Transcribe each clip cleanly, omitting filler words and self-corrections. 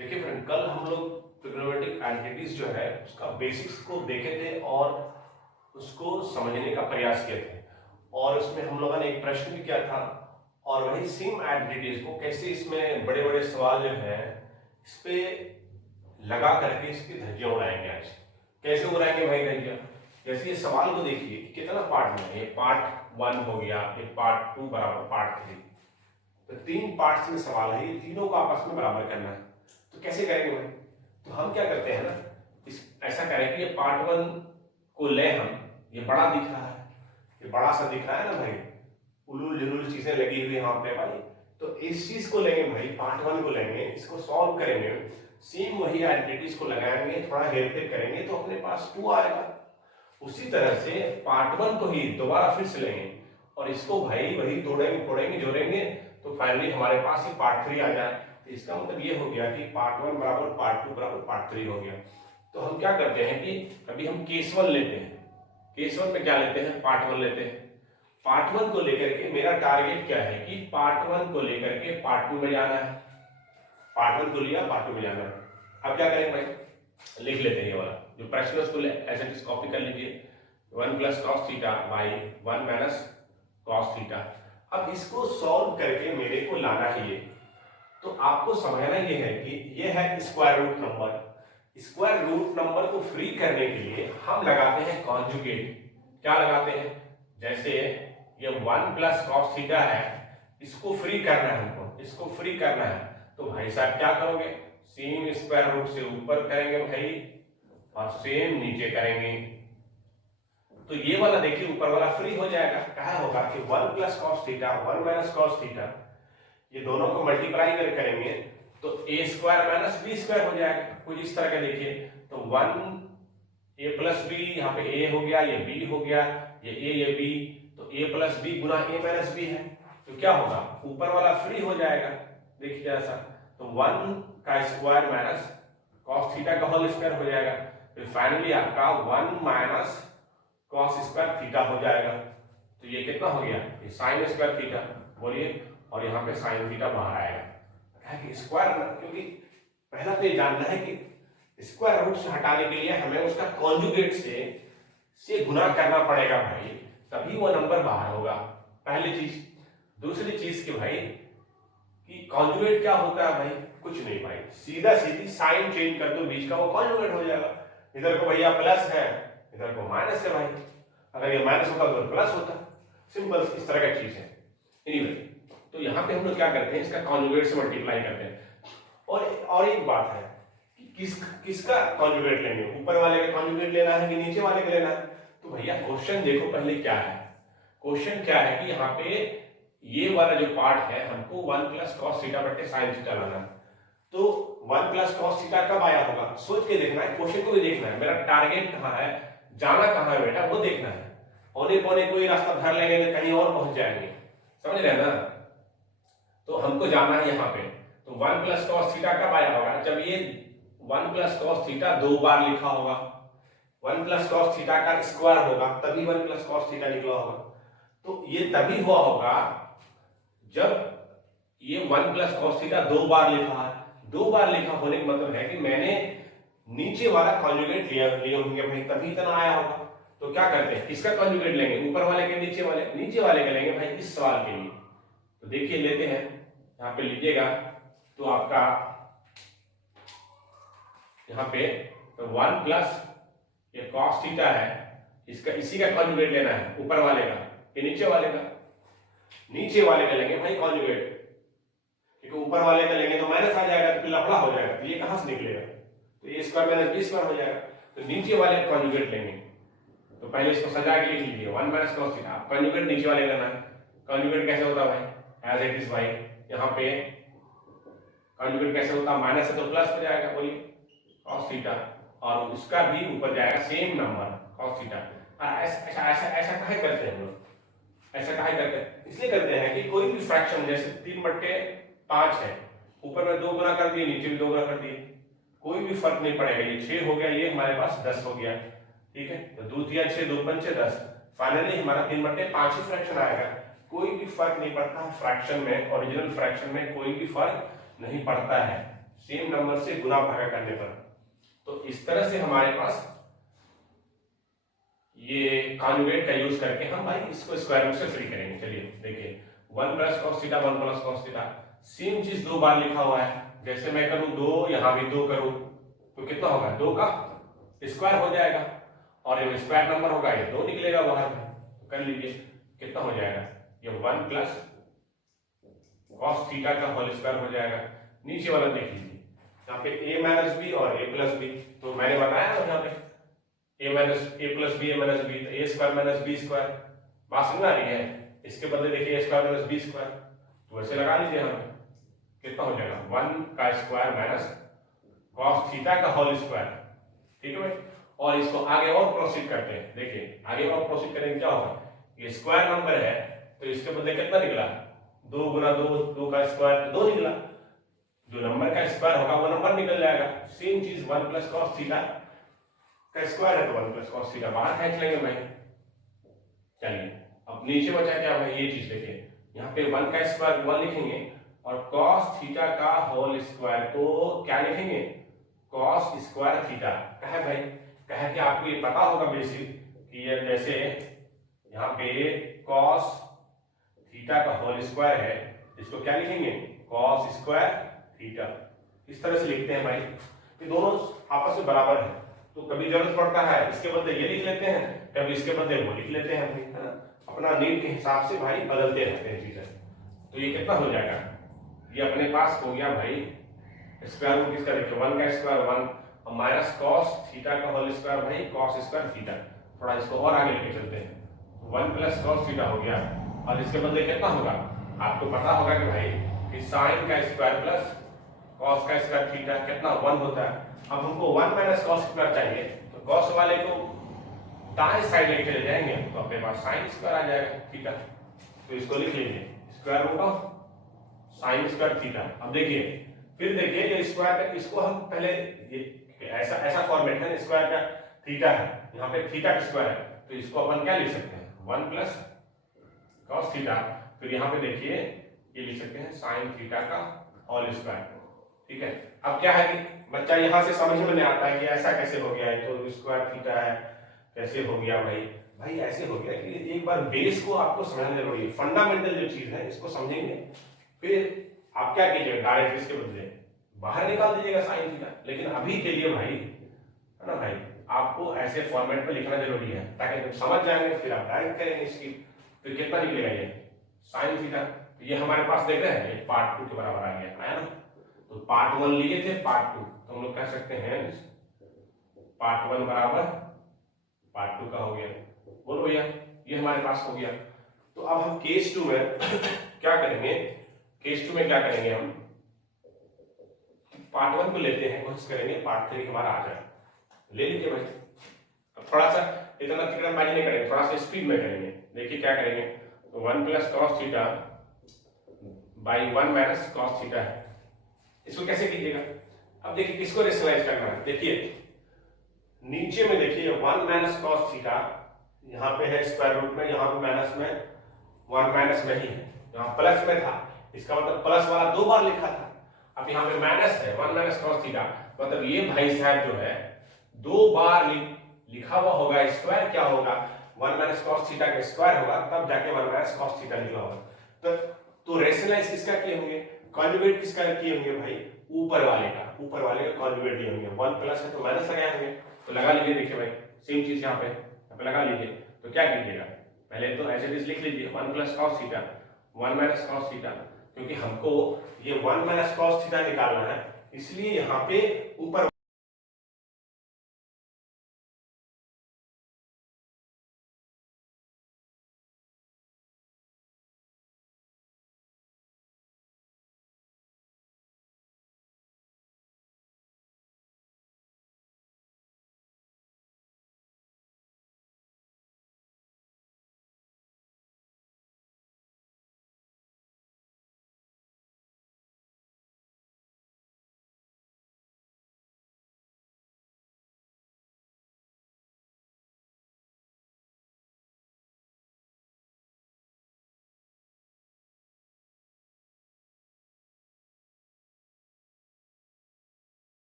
देखिए फ्रेंड, कल हम लोग ट्रिग्नोमेट्रिक एंटिटीज जो है उसका बेसिक्स को देखे थे और उसको समझने का प्रयास किए थे। और इसमें हम लोगों ने एक प्रश्न भी किया था और वही सेम एंटिटीज को कैसे इसमें बड़े बड़े सवाल जो है इस पे लगा करके इसकी धज्जियां उड़ाएंगे। आज कैसे उड़ाएंगे भाई धज्जियां? जैसे ये सवाल को देखिए कि कितना पार्ट में है। ये पार्ट 1 हो गया, ये पार्ट 2 बराबर पार्ट 3, तो 3 पार्ट्स में सवाल है। ये तीनों को आपस में बराबर करना है, तो कैसे करेंगे भाई? तो हम क्या करते हैं ना, इस ऐसा करें कि ये पार्ट 1 को ले हम, ये बड़ा दिख रहा है, ये बड़ा सा दिख रहा है ना भाई, उलूल जुलूल चीजें लगी हुई यहाँ पे भाई, तो इस चीज को लेंगे भाई, पार्ट 1 को लेंगे, इसको सॉल्व करेंगे, सेम वही आइडेंटिटीज को लगाएंगे, थोड़ा हेरफेर करेंगे तो अपने पास 2 आएगा। उसी तरह से पार्ट 1 को ही दोबारा फिर से लेंगे और इसको भाई वही तोड़ेंगे फोड़ेंगे जोड़ेंगे, तो फाइनली हमारे पास ये पार्ट 3 आ जाए। तो इसका मतलब ये हो गया कि पार्ट 1 बराबर पार्ट 2 बराबर पार्ट 3 हो गया। तो हम क्या करते हैं कि अभी हम केस 1 लेते हैं। केस 1 में क्या लेते हैं? पार्ट 1 लेते हैं। पार्ट 1 को लेकर के मेरा टारगेट क्या है कि पार्ट 1 को लेकर के पार्ट 2 में जाना है। पार्ट 1 को लिया, पार्ट 2 में जाना है। अब क्या करेंगे भाई? लिख लेते हैं ये वाला जो प्रश्न है, उसको एज इट इज कॉपी कर लीजिए। 1 plus cos theta by 1 minus cos theta. अब इसको सॉल्व करके मेरे को लाना है ये, तो आपको समझना ये है कि ये है square root number. Square root number को फ्री करने के लिए हम लगाते हैं कॉन्जुगेट। क्या लगाते हैं? जैसे ये 1 प्लस कॉस थीटा है, इसको फ्री करना है हमको, इसको फ्री करना है, तो भाई साहब क्या करोगे? सेम स्क्वायर रूट से ऊपर करेंगे भाई और सेम नीचे करेंगे, तो ये वाला देखिए ऊपर वाला फ्री हो जाएगा। क्या होगा कि 1 plus cos theta 1 minus cos theta, ये दोनों को मल्टीप्लाई करेंगे तो ए स्क्वायर माइनस बी स्क्वायर हो जाएगा। कुछ इस तरह का देखिए, तो 1 ए प्लस बी, यहाँ पे ए हो गया, ये बी हो गया, ये ए ये बी, तो ए प्लस बी गुना ए माइनस बी है, तो क्या होगा? ऊपर वाला फ्री हो जाएगा। देखिए जैसा, तो 1 का स्क्वायर माइनस कॉस थीटा का होल स्क्वायर हो जाएगा, फिर फाइनली आपका 1 माइनस कॉस स्क्वायर थीटा हो जाएगा। तो ये कितना हो गया? ये साइन स्क्वायर थीटा, बोलिए, और यहाँ पे साइन थीटा बाहर आएगा। कि स्क्वायर, क्योंकि पहला तो ये जानना है कि स्क्वायर रूट से हटाने के लिए हमें उसका कॉन्जुगेट से गुना करना पड़ेगा भाई, तभी वो नंबर बाहर होगा। पहली चीज। दूसरी चीज कि भाई कि कॉन्जुगेट क्या होता है भाई? कुछ नहीं भाई, सीधा सीधी साइन चेंज कर दो बीच का, वो कॉन्जुगेट हो जाएगा। इधर को भैया प्लस है, इधर को माइनस है भाई, अगर ये माइनस होता तो प्लस होता। सिंपल इस तरह का चीज है। एनीवे, तो यहाँ पे हम लोग क्या करते हैं, इसका कॉन्जुगेट से मल्टीप्लाई करते हैं। और एक बात है कि किसका कॉन्जुगेट लेंगे? ऊपर वाले का कॉन्जुगेट लेना है कि नीचे वाले का लेना है? तो भैया क्वेश्चन देखो पहले क्या है। क्वेश्चन क्या है कि यहाँ पे ये वाला जो पार्ट है, हमको 1 प्लस कॉस थीटा बटे साइन थीटा लाना है। तो 1 प्लस कॉस थीटा कब आया होगा? सोच के देखना है, क्वेश्चन को भी देखना है, मेरा टारगेट कहाँ है, जाना कहाँ है बेटा, वो देखना है। औने पौने कोई रास्ता धर लेंगे तो कहीं और पहुंच जाएंगे, समझ रहे ना? तो हमको जाना है यहाँ पे, तो 1 प्लस कॉस थीटा कब आया होगा? जब ये 1 प्लस कॉस थीटा 2 बार लिखा होगा, 1 प्लस कॉस थीटा का स्क्वायर होगा, तभी 1 प्लस कॉस थीटा निकला होगा। तो ये तभी हुआ होगा जब ये 1 प्लस कॉस थीटा 2 बार लिखा है। 2 बार लिखा होने का मतलब है कि मैंने नीचे वाला कॉन्जुगेट लिए होंगे भाई, तभी इतना आया होगा। तो क्या करते हैं, किसका कॉन्जुगेट लेंगे? ऊपर वाले के नीचे वाले? नीचे वाले का लेंगे भाई इस सवाल के लिए। तो देखिए लेते हैं, यहाँ पे लीजिएगा, तो आपका यहाँ पे तो 1 प्लस ये कॉस थीटा है, इसका इसी का कॉन्जुगेट लेना है, ऊपर वाले का कि नीचे वाले का? नीचे वाले का लेंगे भाई कॉन्जुगेट, क्योंकि ऊपर वाले का लेंगे तो माइनस आ जाएगा, तो लफड़ा हो जाएगा, तो ये कहां से निकलेगा? तो ये स्क्वायर माइनस बी स्क्वायर हो जाएगा। तो नीचे वाले कॉन्जुगेट लेंगे, तो पहले इसको सजा के लिख लीजिए, 1 माइनस कॉस थीटा। कॉन्जुगेट नीचे वाले लेना है। कॉन्जुगेट कैसे होता है भाई? एज इट इज भाई, यहाँ पे कॉन्जुगेट कैसे होता है? माइनस है तो प्लस हो जाएगा, बोलिए, कॉस थीटा, और उसका भी ऊपर जाएगा सेम नंबर कॉस थीटा। ऐसा ऐसा ऐसा काहे करते हैं हम लोग? ऐसा काहे करते हैं? इसलिए करते हैं कि कोई भी फ्रैक्शन, जैसे 3/5 है, ऊपर में 2 गुना कर दिए, नीचे भी 2 गुना कर दिए, कोई भी फर्क नहीं पड़ेगा। ये 6 हो गया, ये हमारे पास 10 हो गया, ठीक है? तो 2 3 6 2 5 10, फाइनली हमारा 3/5 ही फ्रैक्शन आएगा। कोई भी फर्क नहीं पड़ता फ्रैक्शन में, ओरिजिनल फ्रैक्शन में कोई भी फर्क नहीं पड़ता है। सेम नंबर से गुना भागा करने पर। तो इस तरह से हमारे पास ये कॉन्जुगेट का यूज करके हम भाई इसको स्क्वायर रूट से फ्री करेंगे। चलिए देखिए 1 plus cos theta 1 plus cos theta, same चीज दो बार लिखा हुआ है। जैसे मैं करूं 2, यहां भी 2 करूं तो कितना होगा, 2 का स्क्वायर हो जाएगा, और ये स्क्वायर नंबर होगा ये 2 निकलेगा बाहर में। तो कर लीजिए कितना हो जाएगा, ये 1 प्लस कॉस थीटा का होल स्क्वायर हो जाएगा। नीचे वाला देख लीजिए, यहाँ पे a माइनस बी और a प्लस बी, तो मैंने बताया ना यहाँ पे a plus B, a minus B, तो a square minus B square. बात समझ आ रही है? इसके बदले देखिए a square minus B square, तो वैसे लगा लीजिए हमें कितना हो जाएगा, 1 का स्क्वायर माइनस कॉस थीटा का होल स्क्वायर। ठीक है भाई, और इसको आगे और प्रोसीड करते हैं। देखिए आगे और प्रोसीड करेंगे क्या होगा, ये स्क्वायर नंबर है तो इसके बदले कितना निकला, 2 गुना 2, 2 का स्क्वायर 2 निकला, जो नंबर का स्क्वायर होगा वो नंबर निकल जाएगा। सेम चीज 1 प्लस कॉस थीटा का स्क्वायर है तो 1 प्लस कॉस थीटा बाहर खींच लेंगे भाई। चलिए अब नीचे बचा क्या भाई, ये चीज देखिए, यहाँ पे 1 का स्क्वायर 1 लिखेंगे और कॉस थीटा का होल स्क्वायर को क्या लिखेंगे, कॉस स्क्वायर थीटा। कहे भाई, कहे कि आपको ये पता होगा बेसिक कि ये जैसे यहाँ पे कॉस थीटा का होल स्क्वायर है, इसको क्या लिखेंगे, कॉस स्क्वायर थीटा। इस तरह से लिखते हैं भाई, ये दोनों आपस में बराबर है, तो कभी जरूरत पड़ता है इसके बदले ये लिख लेते हैं, कभी इसके बदले वो लिख लेते हैं भाई, है ना। अपना नीड के हिसाब से भाई बदलते रहते हैं चीजें। तो ये कितना हो जाएगा, ये अपने पास हो गया भाई स्क्वायर रूट किसका, देखिए 1 का स्क्वायर 1 और माइनस कॉस थीटा का होल स्क्वायर भाई कॉस स्क्वायर थीटा। थोड़ा इसको और आगे लेके चलते हैं, 1 प्लस कॉस थीटा हो गया, और इसके बदले कितना होगा, आपको पता होगा कि भाई कि साइन का स्क्वायर प्लस कॉस का स्क्वायर थीटा कितना 1 होता है। अब हमको 1 माइनस कॉस स्क्वायर चाहिए, तो कॉस वाले को दाएं साइड लेके चले जाएंगे तो अपने पास साइन स्क्वायर आ जाएगा थीटा। तो इसको लिख लीजिए square root of sine square theta. अब देखिए फिर देखिए ये स्क्वायर का, इसको हम पहले ये ऐसा ऐसा फॉर्मेट है, स्क्वायर का थीटा है, यहाँ पे थीटा का स्क्वायर है, तो इसको अपन क्या लिख सकते हैं, 1 प्लस कॉस थीटा। फिर यहाँ पे देखिए ये लिख सकते हैं साइन थीटा का होल स्क्वायर। ठीक है, अब क्या है कि बच्चा यहाँ से समझ में नहीं आता है कि ऐसा कैसे हो गया है, तो स्क्वायर थीटा है कैसे हो गया भाई। भाई ऐसे हो गया कि एक बार बेस को आपको समझना जरूरी है, फंडामेंटल जो चीज है इसको समझेंगे, फिर आप क्या कीजिएगा, डायरेक्ट इसके बदले बाहर निकाल दीजिएगा साइन थीटा। लेकिन अभी के लिए भाई, है ना भाई, आपको ऐसे फॉर्मेट में लिखना जरूरी है, ताकि जब समझ जाएंगे फिर आप डायरेक्ट करेंगे इसकी। फिर कितना निकलेगा ये साइन थीटा, ये हमारे पास देख रहे हैं ये पार्ट 2 के बराबर आ गया, आया ना। तो पार्ट 1 लिए थे, पार्ट 2 तो हम लोग कह सकते हैं पार्ट 1 बराबर पार्ट 2 का हो गया। बोलो भैया, ये हमारे पास हो गया। तो अब हम केस 2 में क्या करेंगे, केस 2 में क्या करेंगे, हम पार्ट 1 को लेते हैं, कोशिश करेंगे पार्ट 3 हमारा आ जाए। ले लीजिए भाई, अब थोड़ा सा इतना तिकड़मबाजी नहीं करेंगे, थोड़ा सा स्पीड में करेंगे। देखिए क्या करेंगे, तो 1 plus cos theta by 1 minus cos theta है, इसको कैसे कीजिएगा। अब देखिए किसको रेशनलाइज करना है, देखिए नीचे में देखिए 1 माइनस कॉस थीटा, यहाँ पे है स्क्वायर रूट में, यहाँ पे माइनस में 1 माइनस में ही है, यहाँ प्लस में था, इसका मतलब प्लस वाला 2 बार लिखा था। अब यहाँ पे माइनस है 1 माइनस कॉस थीटा, मतलब ये भाई साहब जो है 2 बार लिखा हुआ होगा, स्क्वायर क्या होगा, 1 माइनस कॉस थीटा का स्क्वायर होगा, तब जाके 1 माइनस कॉस थीटा निकला होगा। तो रेशनलाइज किसका किए होंगे, कॉन्जुगेट किसका किए होंगे भाई, ऊपर वाले का कॉन्जुगेट दिए होंगे। 1 प्लस है तो माइनस लगाए होंगे, तो लगा लीजिए। देखिए भाई सेम चीज यहाँ पे लगा लीजिए। तो क्या कीजिएगा, पहले तो एज इट इज लिख लीजिए 1 plus cos theta 1 minus cos theta, क्योंकि हमको ये 1 माइनस कॉस थीटा निकालना है, इसलिए यहाँ पे ऊपर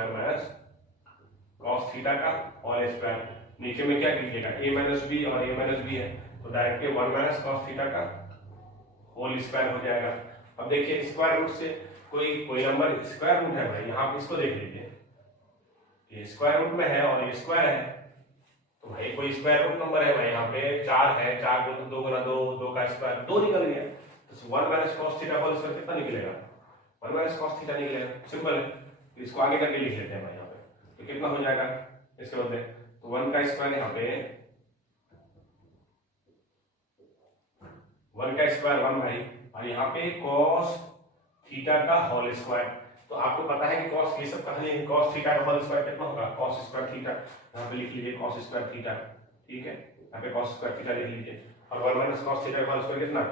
स्क्वायर माइनस कॉस थीटा का होल स्क्वायर। नीचे में क्या कीजिएगा, a माइनस बी और a माइनस बी है तो डायरेक्टली 1 माइनस कॉस थीटा का होल स्क्वायर हो जाएगा। अब देखिए स्क्वायर रूट से कोई नंबर स्क्वायर रूट है भाई, यहाँ पे इसको देख लीजिए, ये स्क्वायर रूट में है और ये स्क्वायर है, तो भाई कोई स्क्वायर रूट नंबर है भाई, यहाँ पे 4 है, 4 को 2 गुना 2, 2 का स्क्वायर 2 निकल गया, तो 1 minus cos theta whole square कितना निकलेगा, 1 माइनस कॉस थीटा निकलेगा। सिंपल है, तो इसको आगे करके लिख लेते हैं भाई यहाँ पे, तो कितना हो जाएगा इसके बदले, तो 1 का स्क्वायर यहाँ पे 1 का स्क्वायर 1 भाई, और यहाँ पे कॉस थीटा का होल स्क्वायर। तो आपको पता है कि कॉस ये सब कहानी है, कॉस थीटा का होल स्क्वायर कितना होगा, कॉस स्क्वायर थीटा, यहाँ पे लिख लीजिए कॉस स्क्वायर थीटा, ठीक है, यहाँ पे कॉस स्क्वायर थीटा लिख लीजिए, और 1 माइनस कॉस थीटा का होल स्क्वायर कितना,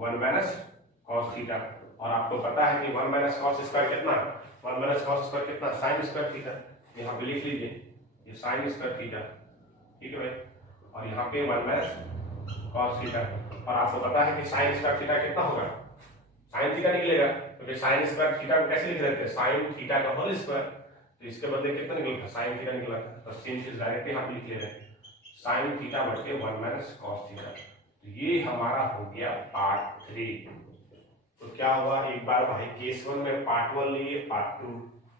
1 माइनस कॉस थीटा, और आपको पता है कि 1 माइनस कॉस स्क्वायर कितना, 1 माइनस कॉस स्क्वायर कितना, साइन स्क्वायर थीटा, यहाँ पे लिख लीजिए ये साइन स्क्वायर थीटा, ठीक है भाई, और यहाँ पे 1 माइनस कॉस थीटा, और आपको पता है कि साइन स्क्वायर थीटा कितना होगा, साइन थीटा निकलेगा, तो साइन स्क्वायर थीटा को कैसे लिख देते हैं, साइन थीटा का होल स्क्वायर, तो इसके बदले कितना निकला, साइन थीटा निकला, तो सेम चीज डायरेक्टली यहाँ पे लिख ले रहे हैं, साइन थीटा बटे 1 माइनस कॉस थीटा। तो ये हमारा हो गया पार्ट 3। तो क्या हुआ, एक बार भाई केस 1 में पार्ट 1 लिए, पार्ट 2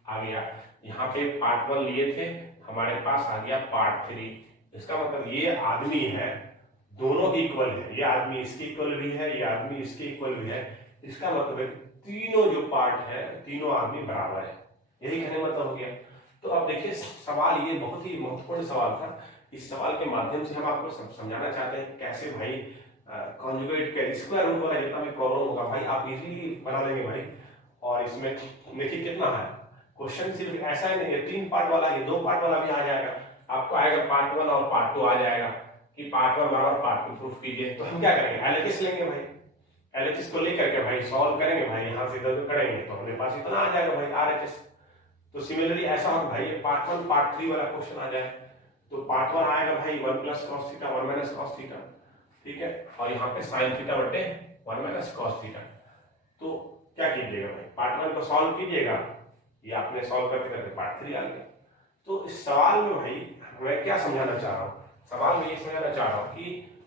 आ गया, यहाँ पे पार्ट 1 लिए थे, हमारे पास आ गया पार्ट 3। इसका मतलब ये आदमी है, दोनों इक्वल है, ये आदमी इसके इक्वल भी है, ये आदमी इसके इक्वल भी है, इसका मतलब है तीनों जो पार्ट है तीनों आदमी बराबर है, यही कहने मतलब हो गया। तो अब देखिए सवाल ये बहुत ही महत्वपूर्ण सवाल था, इस सवाल के माध्यम से हम आपको समझाना चाहते हैं कैसे भाई कॉन्जुगेट के स्क्वायर रूट वाला जितना भी प्रॉब्लम होगा भाई आप इजीली बना देंगे भाई। और इसमें देखिए कितना है क्वेश्चन, सिर्फ ऐसा ही नहीं है 3 पार्ट वाला, ये 2 पार्ट वाला भी आ जाएगा, आपको आएगा पार्ट 1 और पार्ट 2 आ जाएगा कि पार्ट 1 बराबर पार्ट 2 प्रूफ कीजिए। तो हम क्या करेंगे, एलएचएस लेंगे भाई, एलएचएस को लेकर के भाई सॉल्व करेंगे भाई, यहाँ से इधर करेंगे तो अपने पास इतना आ जाएगा भाई आरएचएस। तो सिमिलरली ऐसा हो भाई पार्ट 1 पार्ट 3 वाला क्वेश्चन आ जाए, तो पार्ट 1 आएगा भाई 1 plus cos theta 1 minus cos theta, ठीक है, और यहाँ पे साइन थीटा बटे 1 माइनस कॉस थीटा। तो क्या कीजिएगा भाई, पार्ट 1 को सॉल्व कीजिएगा, ये आपने सॉल्व करते करते पार्ट 3 आ गया। तो इस सवाल में भाई मैं क्या समझाना चाह रहा हूँ, सवाल में ये समझाना चाह रहा हूँ कि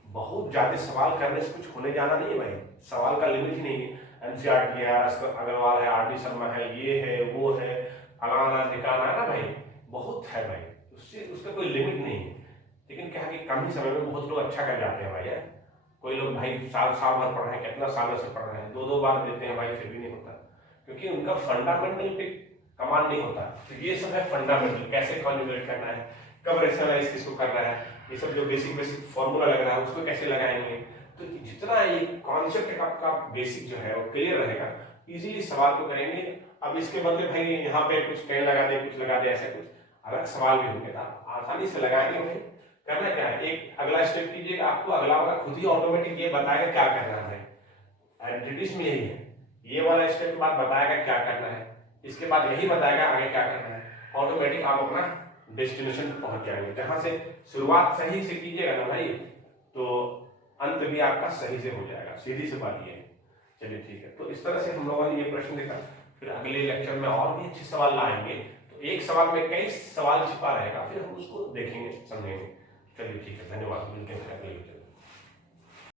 बहुत ज्यादा सवाल करने से कुछ होने जाना नहीं है भाई, सवाल का लिमिट ही नहीं है, एनसीईआरटी है, अग्रवाल है, आरडी शर्मा है, ये है वो है, फलाना ठिकाना है ना भाई, बहुत है भाई, उससे उसका कोई लिमिट नहीं है। लेकिन क्या है कि कम ही समय में बहुत लोग अच्छा कर जाते हैं भाई है? कोई लोग भाई साल भर पढ़ रहे हैं, कितना सालों से पढ़ रहे हैं, 2 बार देते हैं भाई फिर भी नहीं होता, क्योंकि उनका फंडामेंटल पे कमांड नहीं होता। तो ये सब है फंडामेंटल, कैसे कॉन्जुगेट करना है, कब रेशनलाइज किसको करना है, ये सब जो बेसिक फॉर्मूला लग रहा है उसको कैसे लगाएंगे। तो जितना ये कॉन्सेप्ट आपका बेसिक जो है वो क्लियर रहेगा, इजीली सवाल को करेंगे। अब इसके बदले भाई यहाँ पे कुछ पेन लगा दे, कुछ लगा दे, ऐसा कुछ अलग सवाल भी होंगे, तो आसानी से लगाएंगे भाई। करना क्या है, एक अगला स्टेप कीजिएगा, आपको अगला वाला खुद ही ऑटोमेटिक ये बताएगा क्या करना है भाई। एंटिटीज में यही है, ये वाला स्टेप के बाद बताएगा क्या करना है, इसके बाद यही बताएगा आगे क्या करना है, ऑटोमेटिक आप अपना डेस्टिनेशन पहुंच जाएंगे। जहां से शुरुआत सही से कीजिएगा ना भाई, तो अंत भी आपका सही से हो जाएगा, सीधी सी बात ये है। चलिए ठीक है, तो इस तरह से हम लोगों ने ये प्रश्न देखा, फिर अगले लेक्चर में और भी अच्छे सवाल लाएंगे, तो एक सवाल में कई सवाल छिपा रहेगा, फिर हम उसको देखेंगे समझेंगे। चलिए ठीक है, धन्यवाद, मिलते हैं अगले लेक्चर।